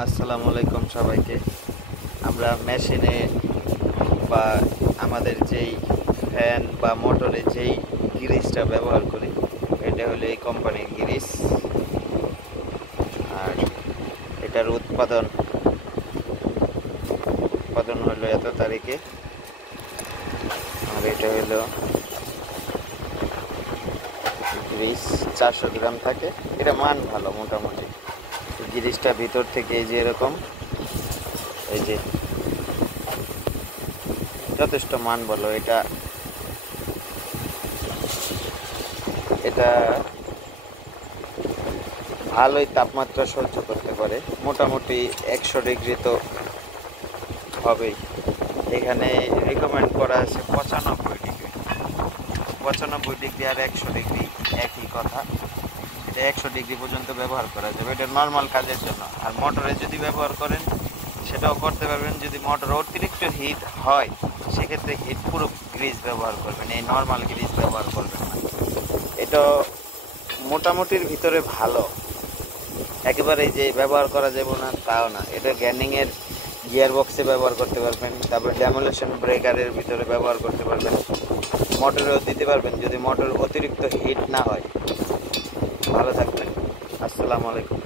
আসসালামু আলাইকুম সবাইকে। আমরা মেশিনে বা আমাদের যেই ফ্যান বা মোটরে যেই গিরিসটা ব্যবহার করি, এটা হলো এই কোম্পানির গিরিস। আর এটার উৎপাদন হলো এত তারিখে। আর এটা হলো গিরিস, 400 গ্রাম থাকে। এটা মান ভালো মোটামুটি। গিরিসটা ভিতর থেকে এই যে এরকম, এই যে যথেষ্ট মান ভালো। এটা এটা ভালোই তাপমাত্রা সহ্য করতে পারে। মোটামুটি 100 ডিগ্রি তো হবেই। এখানে রিকমেন্ড করা আছে 95 ডিগ্রি। 95 ডিগ্রি আর 100 ডিগ্রি একই কথা। এটা 100 ডিগ্রি পর্যন্ত ব্যবহার করা যাবে, এটা নর্মাল কাজের জন্য। আর মোটরে যদি ব্যবহার করেন সেটাও করতে পারবেন। যদি মোটর অতিরিক্ত হিট হয় সেক্ষেত্রে হিট প্রুফ গ্রিজ ব্যবহার করবেন, এই নর্মাল গ্রিজ ব্যবহার করবেন না। এটা মোটামুটির ভিতরে ভালো, একেবারে যে ব্যবহার করা যাবে না তাও না। এটা গ্যানিংয়ের গিয়ার বক্সে ব্যবহার করতে পারবেন, তারপর ডেমোলেশন ব্রেকারের ভিতরে ব্যবহার করতে পারবেন, মোটরেও দিতে পারবেন যদি মোটর অতিরিক্ত হিট না হয়। ভালো থাকবেন। আসসালামু আলাইকুম।